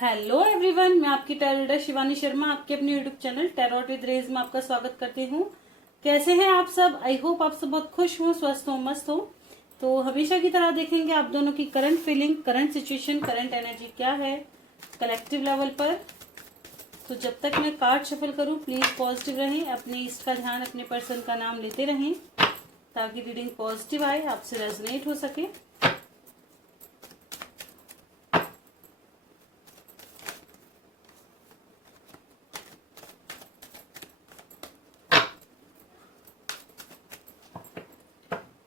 Hello everyone, मैं आपकी tarot reader Shivani Sharma आपके अपने यूट्यूब चैनल टैरोट विद रेज में आपका स्वागत करती हूँ। कैसे हैं आप सब? आई होप आप सब बहुत खुश हो, स्वस्थ हो, मस्त हो। तो हमेशा की तरह देखेंगे आप दोनों की current feeling, current situation, current energy क्या है कलेक्टिव लेवल पर। तो जब तक मैं कार्ड शफल करूँ प्लीज पॉजिटिव रहें, अपने इष्ट का ध्यान, अपने पर्सन का नाम लेते रहें ताकि रीडिंग पॉजिटिव आए, आपसे रेजोनेट हो सके।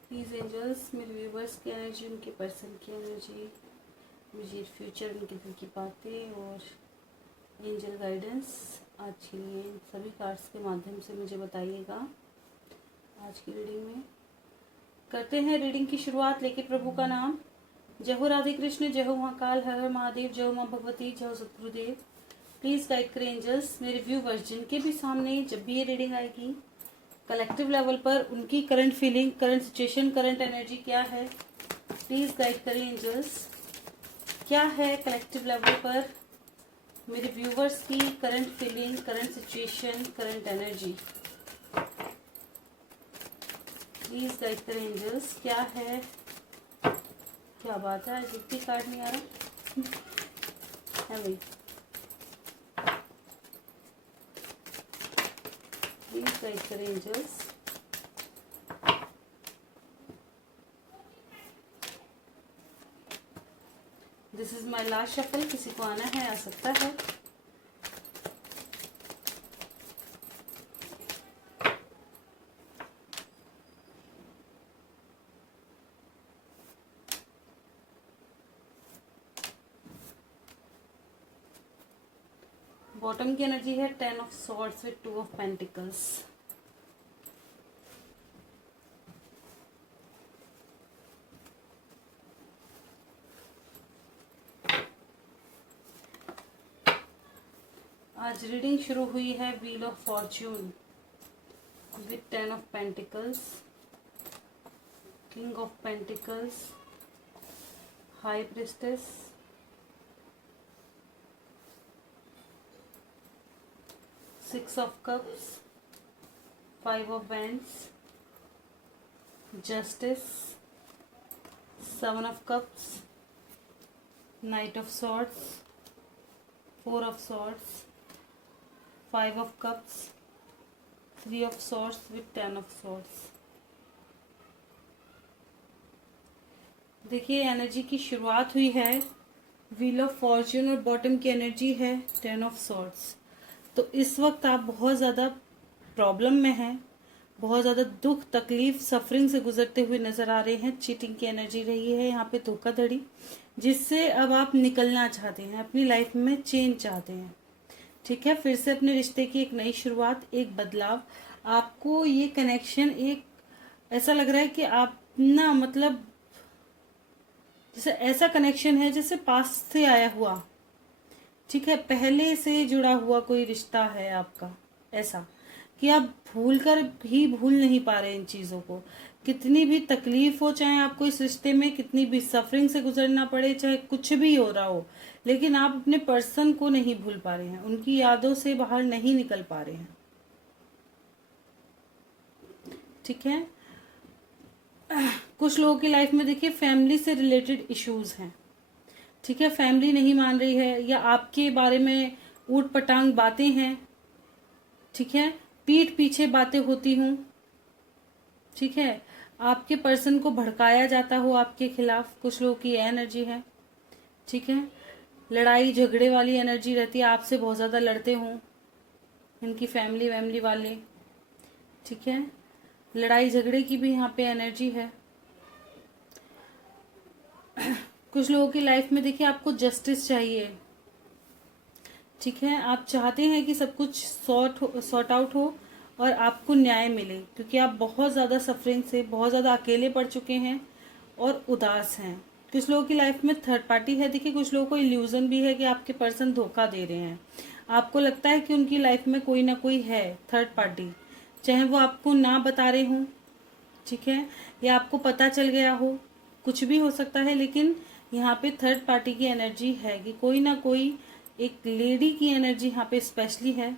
प्लीज एंजल्स, मेरे व्यूवर्स की एनर्जी, उनके पर्सन की एनर्जी, मुझे फ्यूचर, उनके दिल की बातें और एंजल गाइडेंस आज के लिए सभी कार्ड्स के माध्यम से मुझे बताइएगा। आज की रीडिंग में करते हैं रीडिंग की शुरुआत लेके प्रभु का नाम। जय हो राधे कृष्ण, जय हो महाकाल, हर हर महादेव, जय हो माँ भगवती, जय हो सतगुरुदेव। प्लीज गाइड करें एंजल्स, मेरे व्यूवर्स जिनके भी सामने जब भी ये रीडिंग आएगी कलेक्टिव लेवल पर उनकी current feeling, current situation, current energy क्या है प्लीज गाइड करें एंजल्स। क्या है कलेक्टिव लेवल पर मेरे व्यूवर्स की current feeling, current situation, current energy please guide करें एंजल्स। क्या है? क्या बात है, आज एक भी कार्ड नहीं आ रहा है भाई। प्लीज गाइड करें angels. This is my last shuffle, किसी को आना है आ सकता है। बॉटम की एनर्जी है 10 of swords with 2 of pentacles. आज रीडिंग शुरू हुई है wheel of Fortune with 10 of pentacles, king of pentacles, high priestess, 6 of cups, 5 of wands, justice, 7 of cups, night of swords, 4 of swords, 5 of cups, 3 of swords with 10 of swords। देखिए energy की शुरुआत हुई है wheel of Fortune और bottom की energy है 10 of swords. तो इस वक्त आप बहुत ज़्यादा प्रॉब्लम में हैं, बहुत ज़्यादा दुख, तकलीफ, सफरिंग से गुजरते हुए नजर आ रहे हैं। चीटिंग की एनर्जी रही है यहाँ पे, धोखाधड़ी, जिससे अब आप निकलना चाहते हैं, अपनी लाइफ में चेंज चाहते हैं। ठीक है, फिर से अपने रिश्ते की एक नई शुरुआत, एक बदलाव। आपको ये कनेक्शन एक ऐसा लग रहा है कि आप ना मतलब जैसे ऐसा कनेक्शन है जैसे पास से आया हुआ, ठीक है, पहले से जुड़ा हुआ कोई रिश्ता है आपका, ऐसा कि आप भूल कर भी भूल नहीं पा रहे इन चीजों को। कितनी भी तकलीफ हो, चाहे आपको इस रिश्ते में कितनी भी सफरिंग से गुजरना पड़े, चाहे कुछ भी हो रहा हो, लेकिन आप अपने पर्सन को नहीं भूल पा रहे हैं, उनकी यादों से बाहर नहीं निकल पा रहे हैं। ठीक है, कुछ लोगों की लाइफ में देखिए फैमिली से रिलेटेड इश्यूज हैं। ठीक है, फैमिली नहीं मान रही है या आपके बारे में ऊट पटांग बातें हैं। ठीक है, पीठ पीछे बातें होती हूँ। ठीक है, आपके पर्सन को भड़काया जाता हो आपके खिलाफ, कुछ लोगों की एनर्जी है। ठीक है, लड़ाई झगड़े वाली एनर्जी रहती है, आपसे बहुत ज़्यादा लड़ते हों इनकी फैमिली वैमिली वाले। ठीक है, लड़ाई झगड़े की भी यहाँ पे एनर्जी है। कुछ लोगों की लाइफ में देखिए आपको जस्टिस चाहिए। ठीक है, आप चाहते हैं कि सब कुछ सॉर्ट आउट हो और आपको न्याय मिले, क्योंकि आप बहुत ज़्यादा सफरिंग से, बहुत ज़्यादा अकेले पड़ चुके हैं और उदास हैं। कुछ लोगों की लाइफ में थर्ड पार्टी है। देखिए कुछ लोगों को इल्यूजन भी है कि आपके पर्सन धोखा दे रहे हैं। आपको लगता है कि उनकी लाइफ में कोई ना कोई है थर्ड पार्टी, चाहे वो आपको ना बता रहे हों, ठीक है, या आपको पता चल गया हो, कुछ भी हो सकता है, लेकिन यहाँ पे थर्ड पार्टी की एनर्जी है कि कोई ना कोई एक लेडी की एनर्जी यहाँ पे स्पेशली है,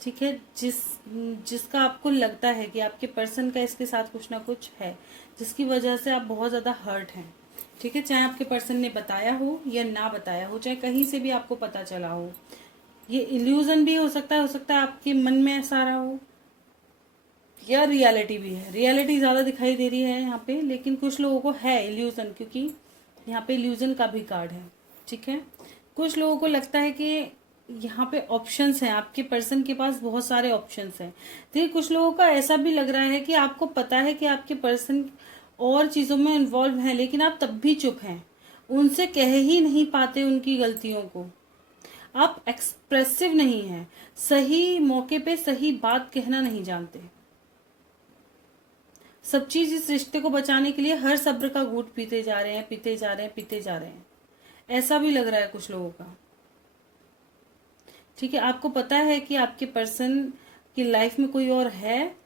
ठीक है, जिसका आपको लगता है कि आपके पर्सन का इसके साथ कुछ ना कुछ है, जिसकी वजह से आप बहुत ज्यादा हर्ट हैं, ठीक है। चाहे आपके पर्सन ने बताया हो या ना बताया हो, चाहे कहीं से भी आपको पता चला हो, ये इल्यूजन भी हो सकता है आपके मन में ऐसा रहा हो, या रियलिटी भी है। रियलिटी ज्यादा दिखाई दे रही है यहाँ पे, लेकिन कुछ लोगों को है इल्यूजन, क्योंकि यहाँ पे इल्यूजन का भी कार्ड है, ठीक है। कुछ लोगों को लगता है कि यहाँ पे ऑप्शंस हैं, आपके पर्सन के पास बहुत सारे ऑप्शंस हैं। तो कुछ लोगों का ऐसा भी लग रहा है कि आपको पता है कि आपके पर्सन और चीजों में इन्वॉल्व हैं, लेकिन आप तब भी चुप हैं, उनसे कह ही नहीं पाते उनकी गलतियों को, आप एक्सप्रेसिव नहीं हैं, सही मौके पे सही बात कहना नहीं जानते। सब चीज इस रिश्ते को बचाने के लिए हर सब्र का घूंट पीते जा रहे हैं, पीते जा रहे हैं, पीते जा रहे हैं, ऐसा भी लग रहा है कुछ लोगों का, ठीक है। आपको पता है कि आपके पर्सन की लाइफ में कोई और है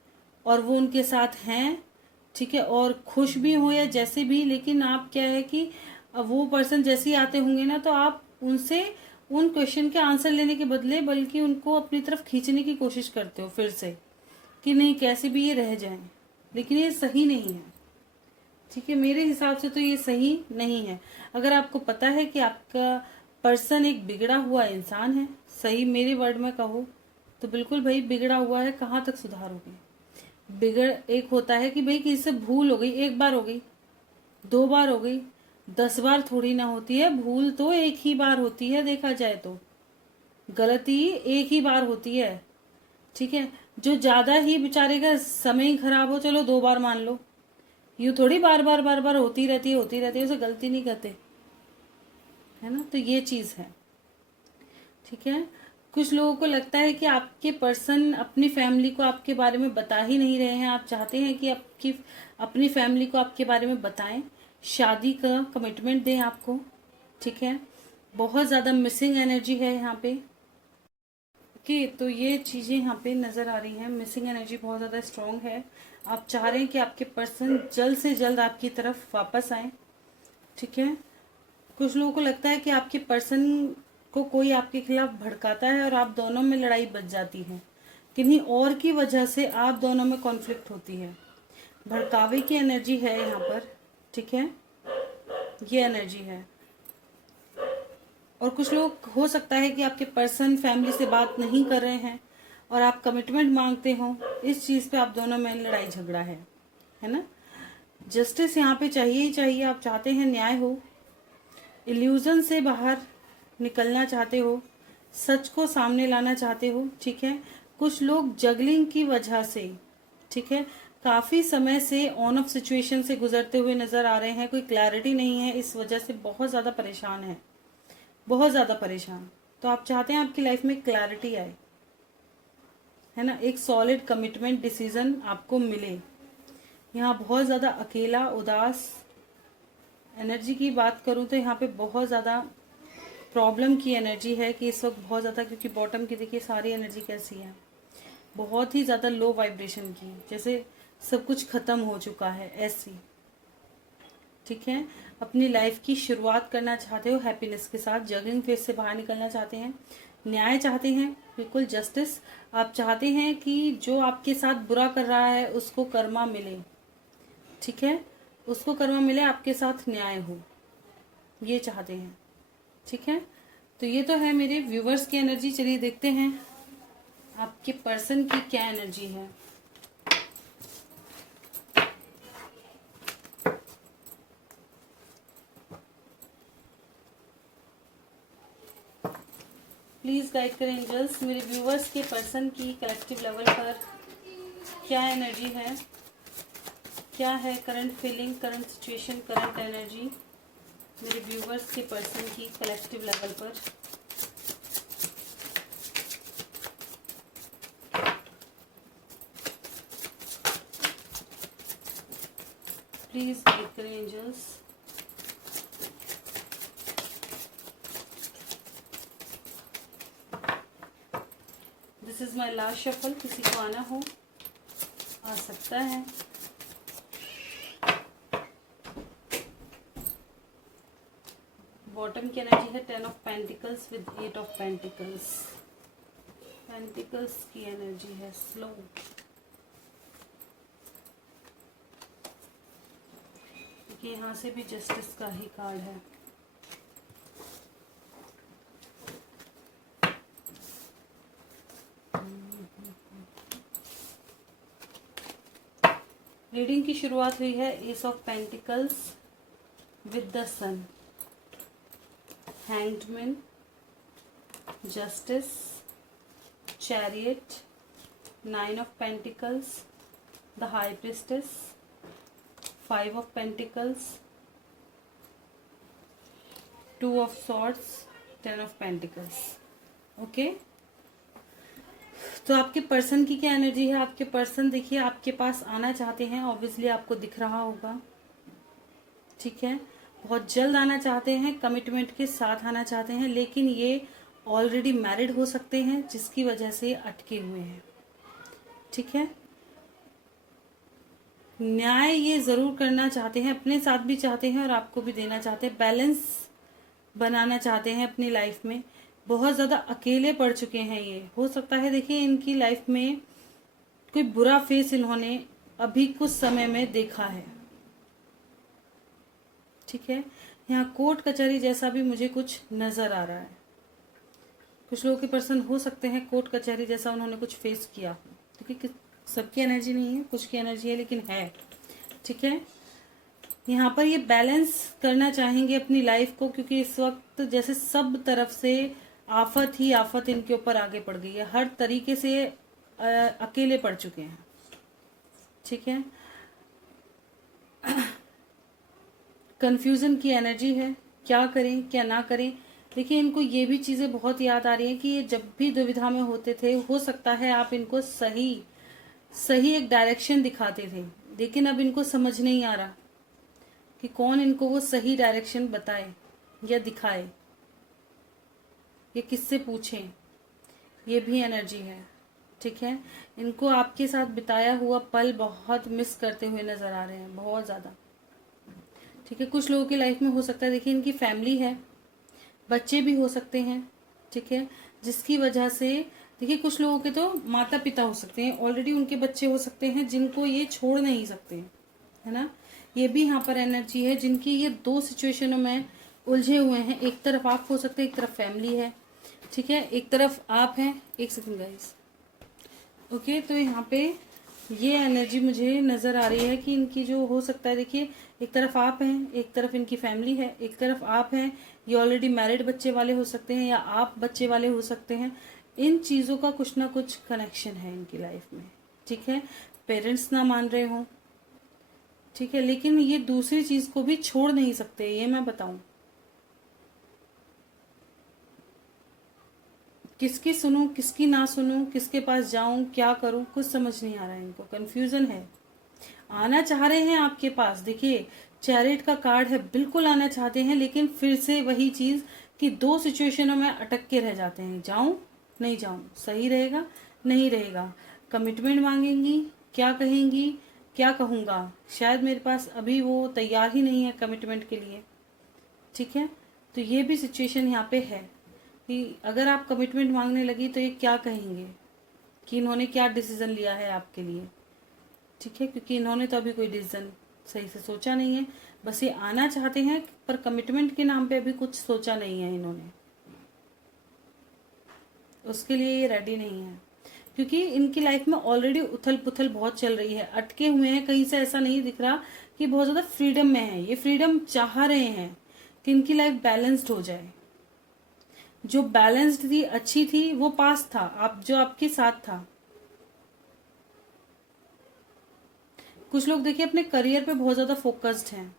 और वो उनके साथ हैं, ठीक है, और खुश भी हो या जैसे भी, लेकिन आप क्या है कि वो पर्सन जैसे ही आते होंगे ना, तो आप उनसे उन क्वेश्चन के आंसर लेने के बदले बल्कि उनको अपनी तरफ खींचने की कोशिश करते हो फिर से, कि नहीं कैसे भी ये रह जाएं, लेकिन ये सही नहीं है, ठीक है। मेरे हिसाब से तो ये सही नहीं है। अगर आपको पता है कि आपका पर्सन एक बिगड़ा हुआ इंसान है, सही मेरे वर्ड में कहो तो बिल्कुल भाई बिगड़ा हुआ है, कहाँ तक सुधारोगे। बिगड़ एक होता है कि भाई किसी से भूल हो गई, एक बार हो गई, 2 बार हो गई, 10 बार थोड़ी ना होती है, भूल तो एक ही बार होती है, देखा जाए तो गलती एक ही बार होती है, ठीक है। जो ज्यादा ही बेचारे का समय ही खराब हो, चलो 2 बार मान लो, यूं थोड़ी बार बार बार बार होती रहती है, उसे गलती नहीं करते, है ना। तो ये चीज है, ठीक है। कुछ लोगों को लगता है कि आपके पर्सन अपनी फैमिली को आपके बारे में बता ही नहीं रहे हैं, आप चाहते हैं कि आपकी अपनी फैमिली को आपके बारे में बताएं, शादी का कमिटमेंट दें आपको, ठीक है। बहुत ज्यादा मिसिंग एनर्जी है यहाँ पे, ओके। तो ये चीजें यहाँ पे नजर आ रही हैं, मिसिंग एनर्जी बहुत ज्यादा स्ट्रांग है। आप चाह रहे हैं कि आपके पर्सन जल्द से जल्द आपकी तरफ वापस आए, ठीक है। कुछ लोगों को लगता है कि आपके पर्सन को कोई आपके खिलाफ भड़काता है और आप दोनों में लड़ाई बच जाती है, किन्हीं और की वजह से आप दोनों में कॉन्फ्लिक्ट होती है, भड़कावे की एनर्जी है यहाँ पर, ठीक है, ये एनर्जी है। और कुछ लोग हो सकता है कि आपके पर्सन फैमिली से बात नहीं कर रहे हैं और आप कमिटमेंट मांगते हो, इस चीज पे आप दोनों में लड़ाई झगड़ा है ना। जस्टिस यहाँ पे चाहिए ही चाहिए, आप चाहते हैं न्याय हो, इल्यूजन से बाहर निकलना चाहते हो, सच को सामने लाना चाहते हो, ठीक है। कुछ लोग जगलिंग की वजह से, ठीक है, काफी समय से ऑन ऑफ सिचुएशन से गुजरते हुए नजर आ रहे हैं, कोई क्लैरिटी नहीं है, इस वजह से बहुत ज्यादा परेशान है, बहुत ज्यादा परेशान। तो आप चाहते हैं आपकी लाइफ में क्लैरिटी आए, है ना, एक सॉलिड कमिटमेंट डिसीजन आपको मिले। यहाँ बहुत ज्यादा अकेला उदास एनर्जी की बात करूं तो यहाँ पे बहुत ज्यादा प्रॉब्लम की एनर्जी है कि इस वक्त बहुत ज्यादा, क्योंकि बॉटम की देखिए सारी एनर्जी कैसी है, बहुत ही ज्यादा लो वाइब्रेशन की, जैसे सब कुछ खत्म हो चुका है ऐसी, ठीक है। अपनी लाइफ की शुरुआत करना चाहते हो हैप्पीनेस के साथ, जगिंग फेज से बाहर निकलना चाहते हैं, न्याय चाहते हैं, बिल्कुल जस्टिस। आप चाहते हैं कि जो आपके साथ बुरा कर रहा है उसको कर्मा मिले, ठीक है, उसको कर्मा मिले, आपके साथ न्याय हो, ये चाहते हैं, ठीक है। तो ये तो है मेरे व्यूवर्स की एनर्जी। चलिए देखते हैं आपके पर्सन की क्या एनर्जी है। प्लीज गाइड करें एंजल्स, मेरे व्यूवर्स के पर्सन की कलेक्टिव लेवल पर क्या एनर्जी है, क्या है current feeling, current situation, current energy मेरे व्यूवर्स के पर्सन की कलेक्टिव लेवल पर। प्लीज गाइड करें angels. This is my last shuffle, किसी को आना हो आ सकता है। बॉटम की एनर्जी है 10 of pentacles with 8 of pentacles. Pentacles की एनर्जी है स्लो। देखिए यहाँ से भी जस्टिस का ही कार्ड है। रीडिंग की शुरुआत हुई है ace of pentacles with the sun, hanged man, justice, chariot, 9 of pentacles, the high priestess, 5 of pentacles, 2 of swords, 10 of pentacles. Okay, तो आपके पर्सन की क्या एनर्जी है? आपके पर्सन देखिए आपके पास आना चाहते हैं, ऑब्वियसली आपको दिख रहा होगा, ठीक है, बहुत जल्द आना चाहते हैं, कमिटमेंट के साथ आना चाहते हैं, लेकिन ये ऑलरेडी मैरिड हो सकते हैं जिसकी वजह से अटके हुए हैं, ठीक है। न्याय ये जरूर करना चाहते हैं, अपने साथ भी चाहते हैं और आपको भी देना चाहते हैं, बैलेंस बनाना चाहते हैं अपनी लाइफ में। बहुत ज्यादा अकेले पड़ चुके हैं ये, हो सकता है देखिए इनकी लाइफ में कोई बुरा फेस इन्होंने अभी कुछ समय में देखा है, ठीक है। यहाँ कोर्ट कचहरी जैसा भी मुझे कुछ नजर आ रहा है। कुछ लोगों के पर्सन हो सकते हैं कोर्ट कचहरी जैसा उन्होंने कुछ फेस किया, क्योंकि सबकी एनर्जी नहीं है, कुछ की एनर्जी है लेकिन है, ठीक है। यहाँ पर ये बैलेंस करना चाहेंगे अपनी लाइफ को, क्योंकि इस वक्त जैसे सब तरफ से आफत ही आफत इनके ऊपर आगे पड़ गई है, हर तरीके से अकेले पड़ चुके हैं, ठीक है। कंफ्यूजन की एनर्जी है, क्या करें क्या ना करें। देखिए इनको ये भी चीजें बहुत याद आ रही हैं कि ये जब भी दुविधा में होते थे, हो सकता है आप इनको सही एक डायरेक्शन दिखाते थे, लेकिन अब इनको समझ नहीं आ रहा कि कौन इनको वो सही डायरेक्शन बताए या दिखाए, ये किससे पूछें, ये भी एनर्जी है, ठीक है। इनको आपके साथ बिताया हुआ पल बहुत मिस करते हुए नजर आ रहे हैं, बहुत ज्यादा, ठीक है। कुछ लोगों की लाइफ में हो सकता है देखिए इनकी फैमिली है, बच्चे भी हो सकते हैं, ठीक है, जिसकी वजह से देखिए कुछ लोगों के तो माता पिता हो सकते हैं, ऑलरेडी उनके बच्चे हो सकते हैं जिनको ये छोड़ नहीं सकते, है ना। ये भी यहाँ पर एनर्जी है जिनकी ये दो सिचुएशनों में उलझे हुए हैं, एक तरफ आप हो सकते हैं, एक तरफ फैमिली है, ठीक है, एक तरफ आप हैं। एक सेकंड गाइस, ओके, तो यहाँ पे ये एनर्जी मुझे नजर आ रही है कि इनकी जो हो सकता है देखिए एक तरफ आप हैं, एक तरफ इनकी फैमिली है, एक तरफ आप हैं, ये ऑलरेडी मैरिड बच्चे वाले हो सकते हैं या आप बच्चे वाले हो सकते हैं। इन चीजों का कुछ ना कुछ कनेक्शन है इनकी लाइफ में, ठीक है। पेरेंट्स ना मान रहे हो, ठीक है, लेकिन ये दूसरी चीज को भी छोड़ नहीं सकते, ये मैं बताऊं। किसकी सुनूं किसकी ना सुनूं, किसके पास जाऊं क्या करूं, कुछ समझ नहीं आ रहा है इनको, कंफ्यूजन है। आना चाह रहे हैं आपके पास, देखिए चैरियट का कार्ड है, बिल्कुल आना चाहते हैं, लेकिन फिर से वही चीज कि दो सिचुएशनों में अटक के रह जाते हैं, जाऊं नहीं जाऊं, सही रहेगा नहीं रहेगा, कमिटमेंट मांगेंगी क्या कहेंगी क्या कहूंगा, शायद मेरे पास अभी वो तैयार ही नहीं है कमिटमेंट के लिए, ठीक है। तो ये भी सिचुएशन यहाँ पे है कि अगर आप कमिटमेंट मांगने लगी तो ये क्या कहेंगे कि इन्होंने क्या डिसीजन लिया है आपके लिए, ठीक है, क्योंकि इन्होंने तो अभी कोई डिसीजन सही से सोचा नहीं है, बस ये आना चाहते हैं पर कमिटमेंट के नाम पे अभी कुछ सोचा नहीं है इन्होंने, उसके लिए ये रेडी नहीं है, क्योंकि इनकी लाइफ में ऑलरेडी उथल पुथल बहुत चल रही है, अटके हुए हैं, कहीं से ऐसा नहीं दिख रहा कि बहुत ज्यादा फ्रीडम में है, ये फ्रीडम चाह रहे हैं कि इनकी लाइफ बैलेंस्ड हो जाए। जो बैलेंस्ड थी अच्छी थी वो पास था, आप जो आपके साथ था। कुछ लोग देखिए अपने करियर पे बहुत ज्यादा फोकस्ड हैं,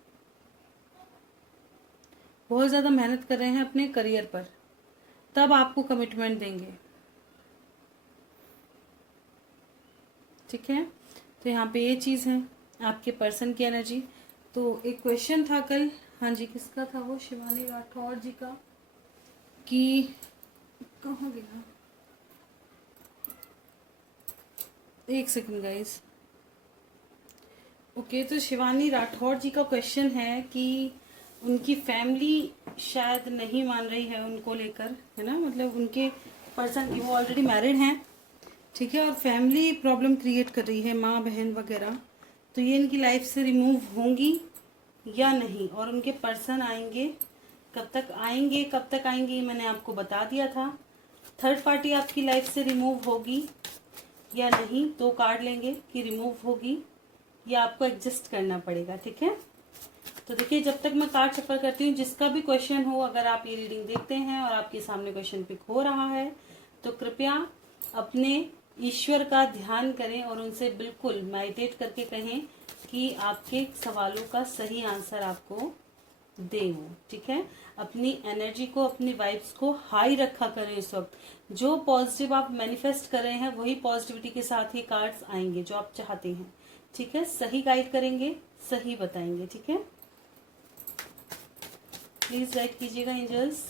बहुत ज्यादा मेहनत कर रहे हैं अपने करियर पर, तब आपको कमिटमेंट देंगे, ठीक है। तो यहाँ पे ये चीज है आपके पर्सन की एनर्जी। तो एक क्वेश्चन था कल, हाँ जी किसका था वो, शिवानी राठौर जी का, कि कहाँ गया, एक सेकंड गाइस, ओके। तो शिवानी राठौर जी का क्वेश्चन है कि उनकी फैमिली शायद नहीं मान रही है उनको लेकर, है ना, मतलब उनके पर्सन की, वो ऑलरेडी मैरिड हैं, ठीक है, और फैमिली प्रॉब्लम क्रिएट कर रही है, माँ बहन वगैरह। तो ये इनकी लाइफ से रिमूव होंगी या नहीं, और उनके पर्सन आएंगे, कब तक आएंगे, कब तक आएंगे, ये मैंने आपको बता दिया था। थर्ड पार्टी आपकी लाइफ से रिमूव होगी या नहीं, 2 कार्ड लेंगे कि रिमूव होगी या आपको एडजस्ट करना पड़ेगा, ठीक है। तो देखिए, जब तक मैं कार्ड शफल करती हूँ, जिसका भी क्वेश्चन हो, अगर आप ये रीडिंग देखते हैं और आपके सामने क्वेश्चन पिक हो रहा है, तो कृपया अपने ईश्वर का ध्यान करें और उनसे बिल्कुल मेडिटेट करके कहें कि आपके सवालों का सही आंसर आपको दे वो, ठीक है। अपनी एनर्जी को, अपनी वाइब्स को हाई रखा करें इस वक्त। जो पॉजिटिव आप मैनिफेस्ट कर रहे हैं, वही पॉजिटिविटी के साथ ही कार्ड्स आएंगे जो आप चाहते हैं, ठीक है। सही गाइड करेंगे, सही बताएंगे, ठीक है। प्लीज गाइड कीजिएगा एंजल्स।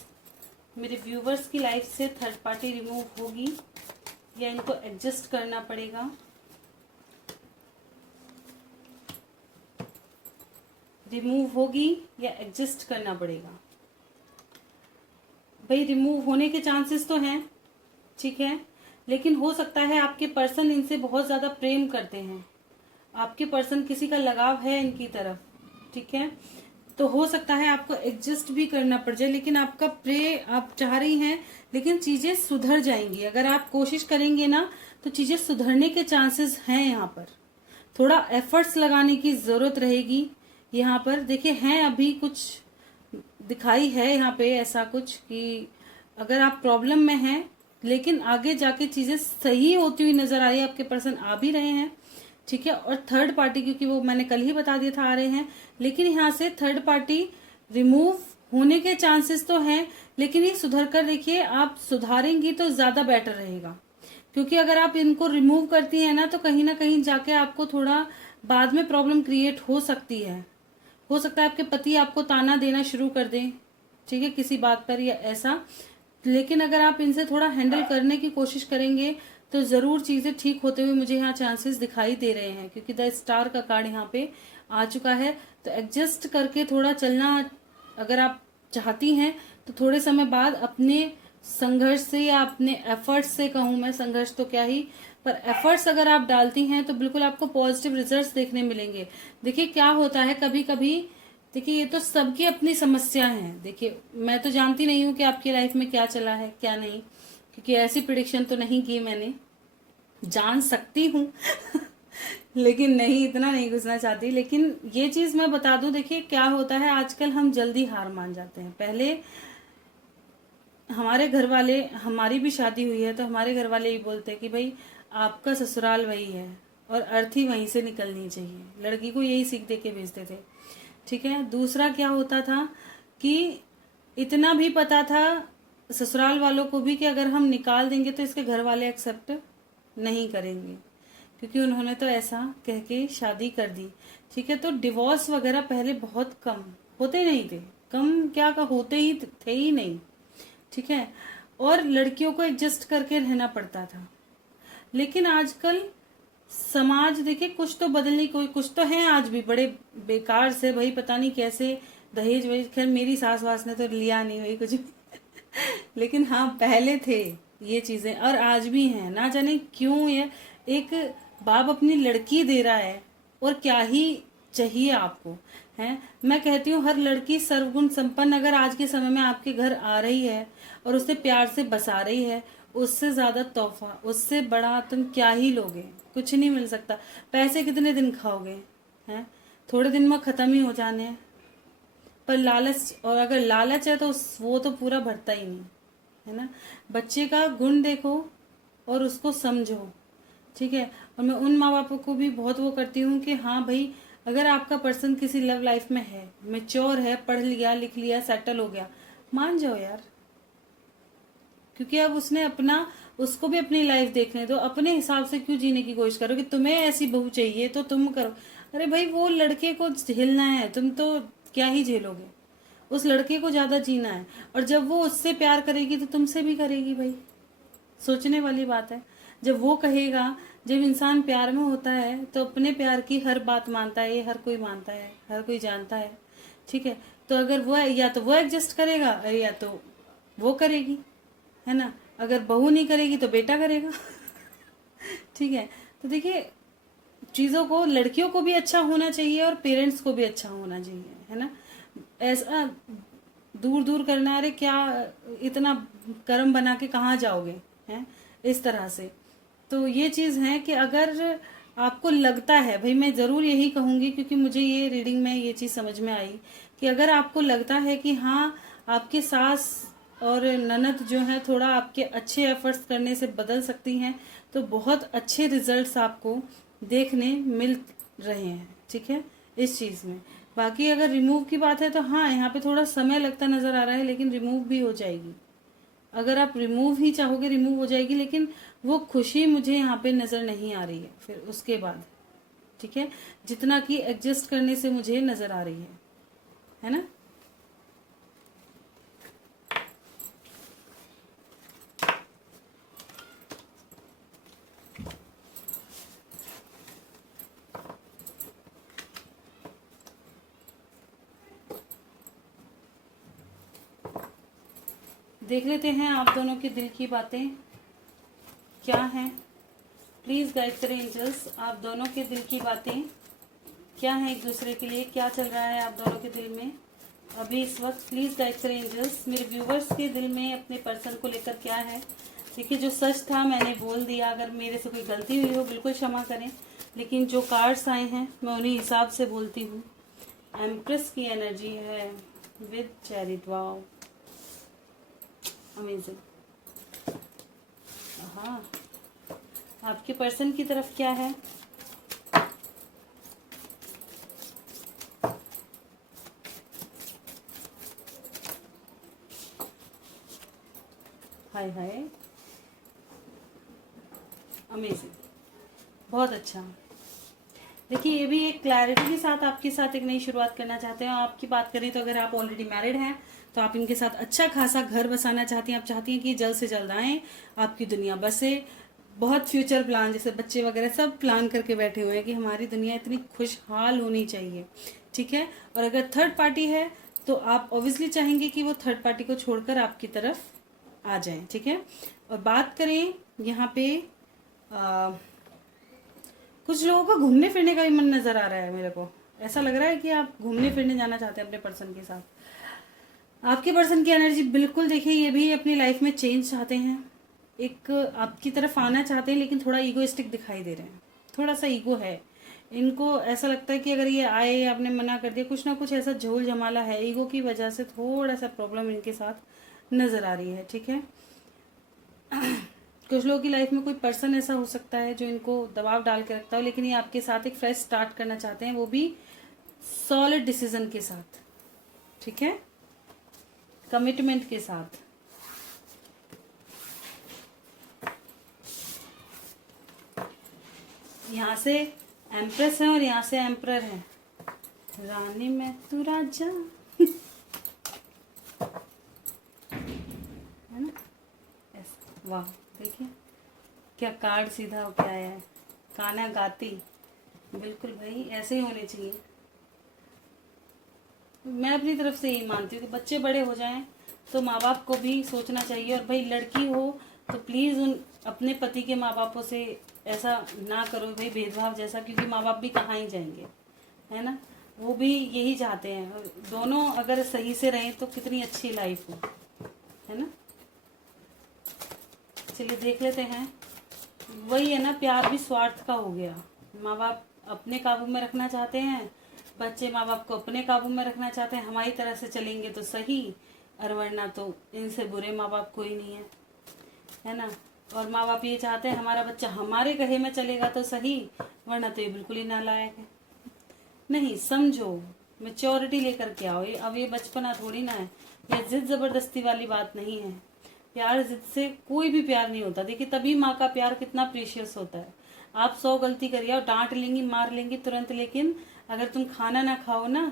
मेरे व्यूवर्स की लाइफ से थर्ड पार्टी रिमूव होगी या इनको एडजस्ट करना पड़ेगा। रिमूव होगी या एडजस्ट करना पड़ेगा। भाई रिमूव होने के चांसेस तो हैं, ठीक है, लेकिन हो सकता है आपके पर्सन इनसे बहुत ज्यादा प्रेम करते हैं, आपके पर्सन किसी का लगाव है इनकी तरफ, ठीक है। तो हो सकता है आपको एडजस्ट भी करना पड़ जाए, लेकिन आपका प्रे आप चाह रही हैं, लेकिन चीजें सुधर जाएंगी। अगर आप कोशिश करेंगे ना, तो चीजें सुधरने के चांसेस हैं। यहाँ पर थोड़ा एफर्ट्स लगाने की जरूरत रहेगी। यहाँ पर देखिए, हैं अभी कुछ दिखाई है यहाँ पे ऐसा कुछ कि अगर आप प्रॉब्लम में हैं, लेकिन आगे जाके चीजें सही होती हुई नजर आ रही है, आपके पर्सन आ भी रहे हैं, ठीक है। और थर्ड पार्टी, क्योंकि वो मैंने कल ही बता दिया था आ रहे हैं, लेकिन यहाँ से थर्ड पार्टी रिमूव होने के चांसेस तो हैं, लेकिन ये सुधर कर देखिए, आप सुधारेंगी तो ज्यादा बेटर रहेगा। क्योंकि अगर आप इनको रिमूव करती हैं ना, तो कहीं ना कहीं जाके आपको थोड़ा बाद में प्रॉब्लम क्रिएट हो सकती है। हो सकता है आपके पति आपको ताना देना शुरू कर दें, ठीक है, किसी बात पर या ऐसा। लेकिन अगर आप इनसे थोड़ा हैंडल करने की कोशिश करेंगे, तो जरूर चीजें ठीक होते हुए मुझे यहाँ चांसेस दिखाई दे रहे हैं, क्योंकि द स्टार का कार्ड यहाँ पे आ चुका है। तो एडजस्ट करके थोड़ा चलना अगर आप चाहती हैं, तो थोड़े समय बाद अपने संघर्ष से या अपने एफर्ट्स से, कहूं मैं संघर्ष तो क्या ही, पर एफर्ट्स अगर आप डालती हैं, तो बिल्कुल आपको पॉजिटिव रिजल्ट्स देखने मिलेंगे। देखिए क्या होता है कभी कभी, देखिए ये तो सबकी अपनी समस्या है। देखिए मैं तो जानती नहीं हूँ कि आपकी लाइफ में क्या चला है क्या नहीं, क्योंकि ऐसी प्रिडिक्शन तो नहीं की मैंने, जान सकती हूँ लेकिन नहीं, इतना नहीं घुसना चाहती। लेकिन ये चीज मैं बता दूं, देखिए क्या होता है आजकल, हम जल्दी हार मान जाते हैं। पहले हमारे घर वाले, हमारी भी शादी हुई है तो हमारे घर वाले ही बोलते हैं कि भाई आपका ससुराल वही है और अर्थी वहीं से निकलनी चाहिए, लड़की को यही सीख दे के भेजते थे, ठीक है। दूसरा क्या होता था कि इतना भी पता था ससुराल वालों को भी कि अगर हम निकाल देंगे तो इसके घर वाले एक्सेप्ट नहीं करेंगे, क्योंकि उन्होंने तो ऐसा कह के शादी कर दी, ठीक है। तो डिवोर्स वगैरह पहले बहुत कम होते नहीं थे, कम क्या का होते ही थे ही नहीं, ठीक है। और लड़कियों को एडजस्ट करके रहना पड़ता था। लेकिन आजकल समाज देखिए कुछ तो बदलने, कोई कुछ तो है आज भी बड़े बेकार से, भाई पता नहीं कैसे दहेज वहेज, खैर मेरी सास वास ने तो लिया नहीं हुई कुछ भी लेकिन हाँ पहले थे ये चीजें, और आज भी हैं। ना जाने क्यों ये एक बाप अपनी लड़की दे रहा है, और क्या ही चाहिए आपको, है। मैं कहती हूँ हर लड़की सर्वगुण संपन्न अगर आज के समय में आपके घर आ रही है और उससे प्यार से बसा रही है, उससे ज्यादा तोहफा, उससे बड़ा तुम क्या ही लोगे, कुछ नहीं मिल सकता। पैसे कितने दिन खाओगे, हैं, थोड़े दिन में खत्म ही हो जाने हैं। पर लालच, और अगर लालच है तो वो तो पूरा भरता ही नहीं, है ना। बच्चे का गुण देखो और उसको समझो, ठीक है। और मैं उन माँ बापों को भी बहुत वो करती हूँ कि हाँ भाई, अगर आपका पर्सन किसी लव लाइफ में है, मेच्योर है, पढ़ लिया लिख लिया सेटल हो गया, मान जाओ यार, क्योंकि अब उसने अपना, उसको भी अपनी लाइफ देखने दो। अपने हिसाब से क्यों जीने की कोशिश करो कि तुम्हें ऐसी बहू चाहिए तो तुम करो। अरे भाई वो लड़के को झेलना है, तुम तो क्या ही झेलोगे, उस लड़के को ज्यादा जीना है। और जब वो उससे प्यार करेगी तो तुमसे भी करेगी भाई, सोचने वाली बात है। जब वो कहेगा, जब इंसान प्यार में होता है तो अपने प्यार की हर बात मानता है, ये हर कोई मानता है, हर कोई जानता है, ठीक है। तो अगर वो या तो वो एडजस्ट करेगा या तो वो करेगी, है ना। अगर बहू नहीं करेगी तो बेटा करेगा। ठीक है। तो देखिए, चीज़ों को, लड़कियों को भी अच्छा होना चाहिए और पेरेंट्स को भी अच्छा होना चाहिए, है ना। ऐसा दूर दूर करना, अरे क्या इतना कर्म बना के कहाँ जाओगे, हैं, इस तरह से। तो ये चीज़ है कि अगर आपको लगता है, भाई मैं ज़रूर यही कहूँगी, क्योंकि मुझे ये रीडिंग में ये चीज़ समझ में आई कि अगर आपको लगता है कि हाँ, आपके सास और ननद जो है थोड़ा आपके अच्छे एफर्ट्स करने से बदल सकती हैं, तो बहुत अच्छे रिजल्ट्स आपको देखने मिल रहे हैं, ठीक है, इस चीज़ में। बाकी अगर रिमूव की बात है तो हाँ, यहाँ पे थोड़ा समय लगता नज़र आ रहा है, लेकिन रिमूव भी हो जाएगी। अगर आप रिमूव ही चाहोगे रिमूव हो जाएगी, लेकिन वो खुशी मुझे यहाँ पे नज़र नहीं आ रही है फिर उसके बाद, ठीक है, जितना कि एडजस्ट करने से मुझे नज़र आ रही है ना। देख लेते हैं आप दोनों के दिल की बातें क्या हैं। प्लीज़ गाइड करें एंजल्स, आप दोनों के दिल की बातें क्या हैं एक दूसरे के लिए, क्या चल रहा है आप दोनों के दिल में अभी इस वक्त। प्लीज़ गाइड करें एंजल्स, मेरे व्यूवर्स के दिल में अपने पर्सन को लेकर क्या है। देखिए, जो सच था मैंने बोल दिया, अगर मेरे से कोई गलती हुई हो बिल्कुल क्षमा करें, लेकिन जो कार्ड्स आए हैं मैं उन्हीं हिसाब से बोलती हूँ। एम्प्रेस की एनर्जी है विद चैरिट, वाओ अमेजिंग। हाँ, आपके पर्सन की तरफ क्या है। हाय हाय, अमेजिंग, बहुत अच्छा। देखिए, ये भी एक क्लैरिटी के साथ आपके साथ एक नई शुरुआत करना चाहते हैं। आपकी बात करें तो अगर आप ऑलरेडी मैरिड हैं तो आप इनके साथ अच्छा खासा घर बसाना चाहती हैं। आप चाहती हैं कि जल्द से जल्द आएँ, आपकी दुनिया बसे। बहुत फ्यूचर प्लान, जैसे बच्चे वगैरह सब प्लान करके बैठे हुए हैं कि हमारी दुनिया इतनी खुशहाल होनी चाहिए, ठीक है। और अगर थर्ड पार्टी है तो आप ऑब्वियसली चाहेंगे कि वो थर्ड पार्टी को छोड़कर आपकी तरफ आ जाए, ठीक है। और बात करें यहाँ पे कुछ लोगों का घूमने फिरने का भी मन नजर आ रहा है मेरे को। ऐसा लग रहा है कि आप घूमने फिरने जाना चाहते हैं अपने पर्सन के साथ। आपके पर्सन की एनर्जी बिल्कुल, देखिए, ये भी अपनी लाइफ में चेंज चाहते हैं, एक आपकी तरफ आना चाहते हैं, लेकिन थोड़ा ईगोइस्टिक दिखाई दे रहे हैं। थोड़ा सा ईगो है इनको। ऐसा लगता है कि अगर ये आए, आपने मना कर दिया, कुछ ना कुछ ऐसा झोल झमाला है, ईगो की वजह से थोड़ा सा प्रॉब्लम इनके साथ नजर आ रही है, ठीक है। कुछ लोगों की लाइफ में कोई पर्सन ऐसा हो सकता है जो इनको दबाव डाल के रखता है, लेकिन ये आपके साथ एक फ्रेश स्टार्ट करना चाहते हैं, वो भी सॉलिड डिसीजन के साथ, ठीक है, कमिटमेंट के साथ। यहाँ से एम्प्रेस है और यहाँ से एम्प्रर है। रानी में तू राजा, है ना। वाह, देखिए क्या कार्ड सीधा होके आया है, गाना गाती। बिल्कुल भाई, ऐसे ही होने चाहिए। मैं अपनी तरफ से यही मानती हूँ कि बच्चे बड़े हो जाएं तो माँ बाप को भी सोचना चाहिए। और भाई, लड़की हो तो प्लीज़ उन अपने पति के माँ बापों से ऐसा ना करो भाई, भेदभाव जैसा, क्योंकि माँ बाप भी कहाँ ही जाएंगे, है ना। वो भी यही चाहते हैं, दोनों अगर सही से रहें तो कितनी अच्छी लाइफ हो, है ना। चलिए देख लेते हैं। वही है ना, प्यार भी स्वार्थ का हो गया। माँ बाप अपने काबू में रखना चाहते हैं, बच्चे माँ बाप को अपने काबू में रखना चाहते हैं। हमारी तरह से चलेंगे तो सही, और वरना तो इनसे बुरे माँ बाप कोई नहीं है ना। और माँ बाप ये चाहते हैं हमारा बच्चा हमारे कहे में चलेगा तो सही, वरना तो ये बिल्कुल ही नालायक है। नहीं, समझो, मेच्योरिटी लेकर के आओ। ये अब ये बचपना थोड़ी ना है, ये जिद जबरदस्ती वाली बात नहीं है। प्यार जिद से कोई भी प्यार नहीं होता। देखिए, तभी माँ का प्यार कितना प्रीशियस होता है। आप 100 गलती करिए और डांट लेंगी, मार लेंगी तुरंत, लेकिन अगर तुम खाना ना खाओ ना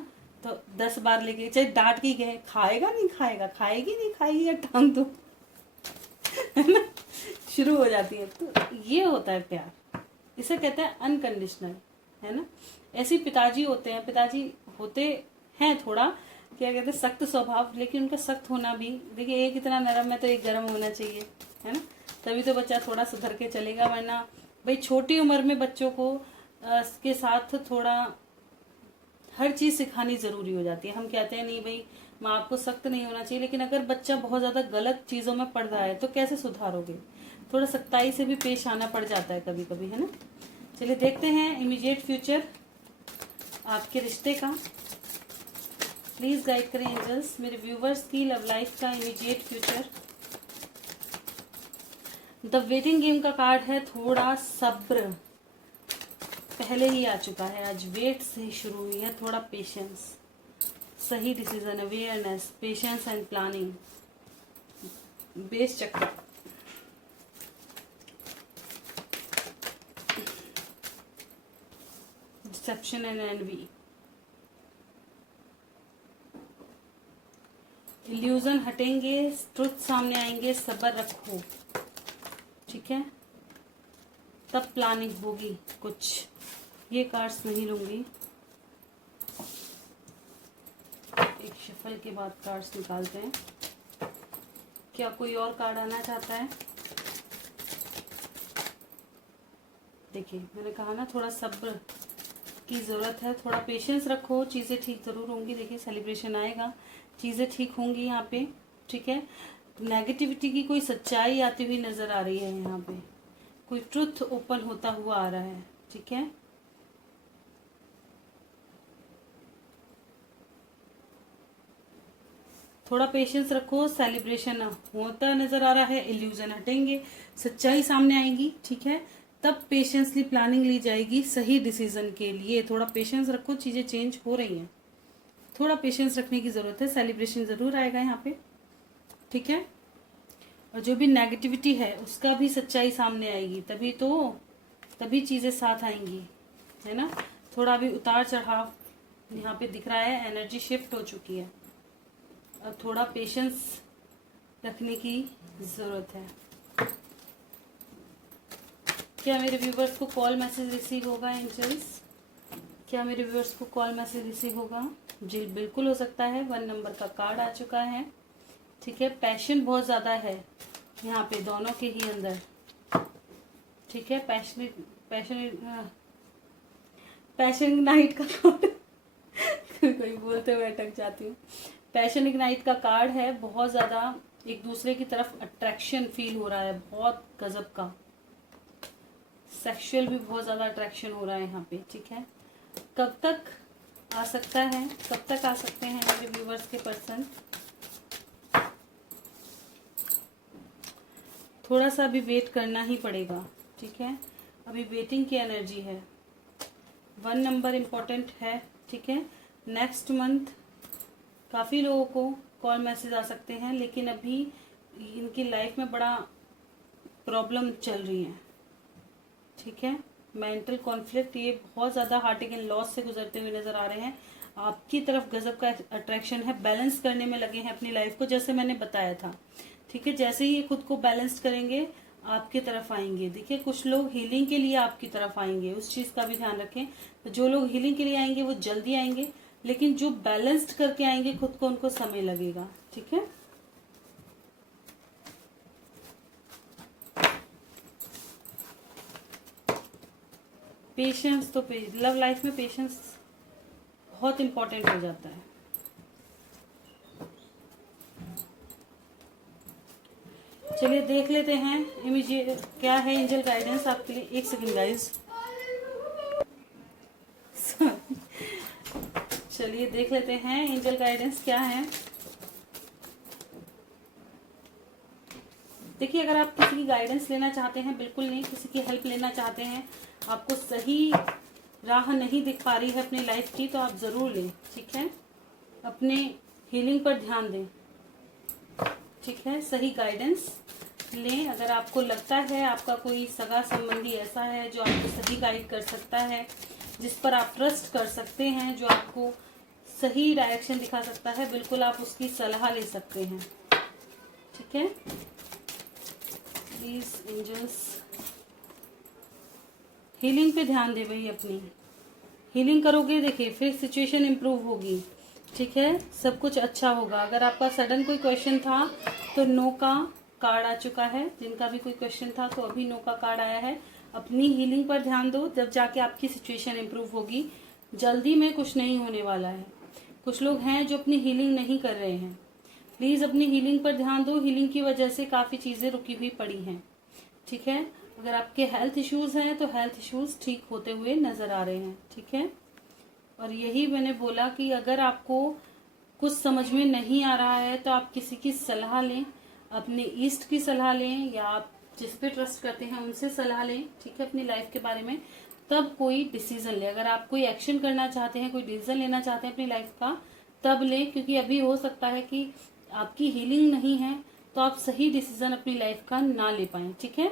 तो 10 बार लेके, चाहे डांट के गए, खाएगा नहीं खाएगा, खाएगी नहीं खाएगी, या टांग दो, है ना, शुरू हो जाती है। तो ये होता है प्यार, इसे कहते हैं अनकंडीशनल, है ना। ऐसे पिताजी होते हैं, पिताजी होते हैं थोड़ा, क्या कहते हैं, सख्त स्वभाव, लेकिन उनका सख्त होना भी, देखिए एक इतना नरम है तो एक गर्म होना चाहिए, है ना, तभी तो बच्चा थोड़ा सुधर के चलेगा। वरना भाई छोटी उम्र में बच्चों को के साथ थोड़ा हर चीज़ सिखानी ज़रूरी हो जाती है। हम कहते हैं नहीं भाई माँ आपको सख्त नहीं होना चाहिए, लेकिन अगर बच्चा बहुत ज़्यादा गलत चीज़ों में पड़ रहा है तो कैसे सुधारोगे, थोड़ा सख्ताई से भी पेश आना पड़ जाता है कभी कभी, है ना। चलिए देखते हैं इमीडिएट फ्यूचर आपके रिश्ते का। प्लीज़ गाइड करें एंजल्स मेरे व्यूवर्स की लव लाइफ का immediate future. The waiting game का कार्ड है, थोड़ा सब्र पहले ही आ चुका है, आज वेट से ही शुरू हुई है, थोड़ा पेशेंस, सही decision, awareness, patience and planning. Base चक्र, डिसेप्शन एंड एनवी, इल्यूजन हटेंगे, ट्रुथ सामने आएंगे, सब्र रखो, ठीक है, तब प्लानिंग होगी कुछ। ये कार्ड्स नहीं लूंगी, एक शफल के बाद कार्ड्स निकालते हैं। क्या कोई और कार्ड आना चाहता है? देखिए मैंने कहा ना थोड़ा सब्र की ज़रूरत है, थोड़ा पेशेंस रखो, चीज़ें ठीक ज़रूर होंगी। देखिए सेलिब्रेशन आएगा, चीज़ें ठीक होंगी यहाँ पे, ठीक है। नेगेटिविटी की कोई सच्चाई आती हुई नज़र आ रही है यहाँ पे, कोई ट्रुथ ओपन होता हुआ आ रहा है, ठीक है। थोड़ा पेशेंस रखो, सेलिब्रेशन होता नजर आ रहा है, इल्यूजन हटेंगे, सच्चाई सामने आएगी, ठीक है, तब पेशेंसली प्लानिंग ली जाएगी सही डिसीजन के लिए। थोड़ा पेशेंस रखो, चीजें चेंज हो रही हैं, थोड़ा पेशेंस रखने की जरूरत है। सेलिब्रेशन जरूर आएगा यहाँ पे, ठीक है। और जो भी नेगेटिविटी है उसका भी सच्चाई सामने आएगी, तभी चीजें साथ आएंगी, है ना। थोड़ा अभी उतार चढ़ाव यहाँ पे दिख रहा है, एनर्जी शिफ्ट हो चुकी है, अब थोड़ा पेशेंस रखने की ज़रूरत है। क्या मेरे व्यूवर्स को कॉल मैसेज रिसीव होगा एंजल्स? क्या मेरे व्यूवर्स को कॉल मैसेज रिसीव होगा? जी बिल्कुल हो सकता है। 1 नंबर का कार्ड आ चुका है, ठीक है। पैशन बहुत ज़्यादा है यहाँ पे दोनों के ही अंदर, ठीक है। पैशन इग्नाइट का कार्ड कोई बोलते हुए अटक जाती हूँ। पैशन इग्नाइट का कार्ड है, बहुत ज़्यादा एक दूसरे की तरफ अट्रैक्शन फील हो रहा है, बहुत गजब का, सेक्सुअल भी बहुत ज़्यादा अट्रैक्शन हो रहा है यहाँ पे, ठीक है। कब तक आ सकता है, कब तक आ सकते हैं मेरे व्यूवर्स के पर्सन? थोड़ा सा अभी वेट करना ही पड़ेगा, ठीक है। अभी वेटिंग की एनर्जी है, 1 नंबर इम्पोर्टेंट है, ठीक है। नेक्स्ट मंथ काफ़ी लोगों को कॉल मैसेज आ सकते हैं, लेकिन अभी इनकी लाइफ में बड़ा प्रॉब्लम चल रही है, ठीक है। मेंटल कॉन्फ्लिक्ट, ये बहुत ज़्यादा हार्टिक एंड लॉस से गुजरते हुए नज़र आ रहे हैं। आपकी तरफ गजब का अट्रैक्शन है, बैलेंस करने में लगे हैं अपनी लाइफ को, जैसे मैंने बताया था, ठीक है। जैसे ही ये खुद को बैलेंस करेंगे आपकी तरफ आएंगे। देखिए कुछ लोग हीलिंग के लिए आपकी तरफ आएंगे, उस चीज़ का भी ध्यान रखें। तो जो लोग हीलिंग के लिए आएंगे वो जल्दी आएंगे, लेकिन जो बैलेंस्ड करके आएंगे खुद को, उनको समय लगेगा, ठीक है। पेशेंस तो लव लाइफ में पेशेंस बहुत इंपॉर्टेंट हो जाता है। चलिए देख लेते हैं इमीडिएट क्या है एंजल गाइडेंस आपके लिए। एक सेकंड गाइस, चलिए देख लेते हैं एंजल गाइडेंस क्या है। देखिए अगर आप किसी की गाइडेंस लेना चाहते हैं, बिल्कुल नहीं, किसी की हेल्प लेना चाहते हैं, आपको सही राह नहीं दिख पा रही है अपनी लाइफ की, तो आप ज़रूर लें, ठीक है। अपने हीलिंग पर ध्यान दें, ठीक है। सही गाइडेंस लें। अगर आपको लगता है आपका कोई सगा संबंधी ऐसा है जो आपको सही गाइड कर सकता है, जिस पर आप ट्रस्ट कर सकते हैं, जो आपको सही डायरेक्शन दिखा सकता है, बिल्कुल आप उसकी सलाह ले सकते हैं, ठीक है। प्लीज एंजल्स हीलिंग पे ध्यान दे भाई, अपनी हीलिंग करोगे देखिए फिर सिचुएशन इम्प्रूव होगी। ठीक है, सब कुछ अच्छा होगा। अगर आपका सडन कोई क्वेश्चन था तो नो का कार्ड आ चुका है। जिनका भी कोई क्वेश्चन था तो अभी नो का कार्ड आया है। अपनी हीलिंग पर ध्यान दो, जब जाके आपकी सिचुएशन इंप्रूव होगी। जल्दी में कुछ नहीं होने वाला है। कुछ लोग हैं जो अपनी हीलिंग नहीं कर रहे हैं, प्लीज अपनी हीलिंग पर ध्यान दो। हीलिंग की वजह से काफी चीजें रुकी हुई पड़ी हैं। ठीक है, अगर आपके हेल्थ इश्यूज हैं तो हेल्थ इश्यूज ठीक होते हुए नजर आ रहे हैं। ठीक है, और यही मैंने बोला कि अगर आपको कुछ समझ में नहीं आ रहा है तो आप किसी की सलाह लें, अपने ईस्ट की सलाह लें, या आप जिस पे ट्रस्ट करते हैं उनसे सलाह लें। ठीक है, अपनी लाइफ के बारे में तब कोई डिसीजन ले। अगर आप कोई एक्शन करना चाहते हैं, कोई डिसीजन लेना चाहते हैं अपनी लाइफ का, तब लें, क्योंकि अभी हो सकता है कि आपकी हीलिंग नहीं है तो आप सही डिसीजन अपनी लाइफ का ना ले पाए। ठीक है,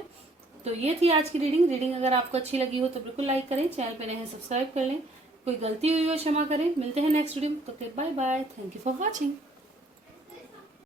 तो ये थी आज की रीडिंग। अगर आपको अच्छी लगी हो तो बिल्कुल लाइक करें, चैनल पे नए हैं सब्सक्राइब कर लें। कोई गलती हुई हो क्षमा करें। मिलते हैं नेक्स्ट वीडियो में, तो bye bye, thank you for watching.